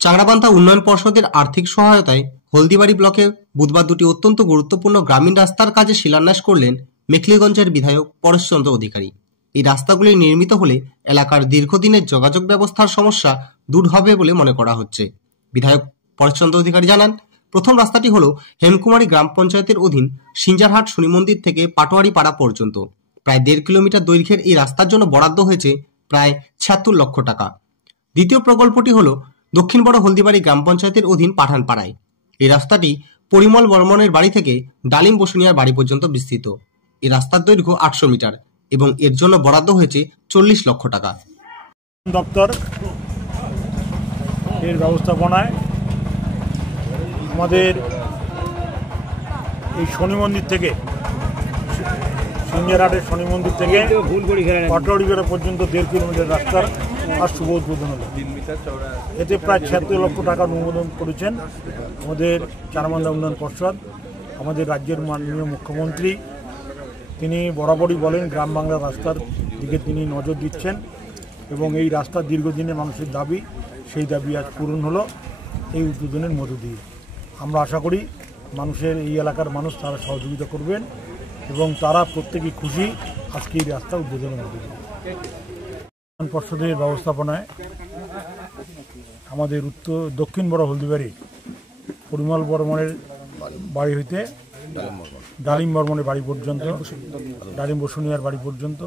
চাংড়াপান্তা উন্নয়ন পর্ষদের আর্থিক সহায়তায় হলদিবাড়ি ব্লকে বুধবার দুটি অত্যন্ত গুরুত্বপূর্ণ গ্রামীণ রাস্তার কাজে শিলান্যাস করলেন মেখলিগঞ্জের বিধায়ক পরেশচন্দ্র অধিকারী। এই রাস্তাগুলি নির্মিত হলে এলাকার দীর্ঘদিনের যোগাযোগ ব্যবস্থার সমস্যা দূর হবে বলে মনে করা হচ্ছে। বিধায়ক পরেশচন্দ্র অধিকারী জানান, প্রথম রাস্তাটি হল হেমকুমারী গ্রাম পঞ্চায়েতের অধীন সিঞ্জারহাট শনি মন্দির থেকে পাটোয়ারি পাড়া পর্যন্ত। প্রায় 1.5 কিলোমিটার দৈর্ঘ্যের এই রাস্তার জন্য বরাদ্দ হয়েছে প্রায় 76 লক্ষ টাকা। দ্বিতীয় প্রকল্পটি হল দক্ষিণ বড় হলদিবাড়ি গ্রাম পঞ্চায়েতের অধীন পাঠানপাড়ায়। এই রাস্তাটি পরিমল বর্মনের বাড়ি থেকে ডালিম বসুনিয়ার বাড়ি পর্যন্ত বিস্তৃত। এই রাস্তার দৈর্ঘ্য 800 মিটার এবং এর জন্য বরাদ্দ হয়েছে 40 লক্ষ টাকা। দপ্তর এর ব্যবস্থাপনায় আমাদের এই শনি মন্দির থেকে সিঞ্জারহাটের শনি মন্দির থেকে পাটোয়ারিপাড়া পর্যন্ত 1.5 কিলোমিটার রাস্তার আজ শুভ উদ্বোধন হল। এতে প্রায় 76 লক্ষ টাকা অনুমোদন করেছেন আমাদের চাংড়াপান্তা উন্নয়ন পর্ষদ। আমাদের রাজ্যের মাননীয় মুখ্যমন্ত্রী তিনি বরাবরই বলেন গ্রাম বাংলার রাস্তার দিকে তিনি নজর দিচ্ছেন এবং এই রাস্তা দীর্ঘদিনের মানুষের দাবি, সেই দাবি আজ পূরণ হলো এই উদ্বোধনের মধ্য দিয়ে। আমরা আশা করি মানুষের এই এলাকার মানুষ তারা সহযোগিতা করবেন এবং তারা প্রত্যেকেই খুশি আজকে এই রাস্তা উদ্বোধনের মধ্য দিয়ে। পর্ষদের ব্যবস্থাপনায় আমাদের দক্ষিণ বড় হলদিবাড়ি পরিমল বর্মনের বাড়ি হইতে ডালিম বর্মনের বাড়ি পর্যন্ত, ডালিম বসুনিয়ার বাড়ি পর্যন্ত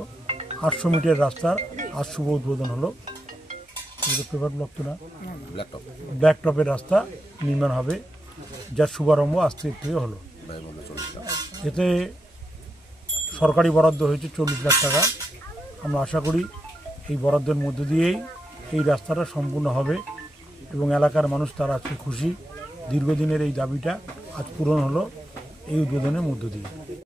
800 মিটার রাস্তার আজ শুভ উদ্বোধন হলো। পেপার ব্লক তো না, ব্ল্যাকটপের রাস্তা নির্মাণ হবে, যার শুভারম্ভ আজ থেকে হলো। এতে সরকারি বরাদ্দ হয়েছে 40 লাখ টাকা। আমরা আশা করি এই বরাদ্দের মধ্য দিয়েই এই রাস্তাটা সম্পূর্ণ হবে এবং এলাকার মানুষ তারা আজকে খুশি। দীর্ঘদিনের এই দাবিটা আজ পূরণ হলো এই উদ্বোধনের মধ্য দিয়ে।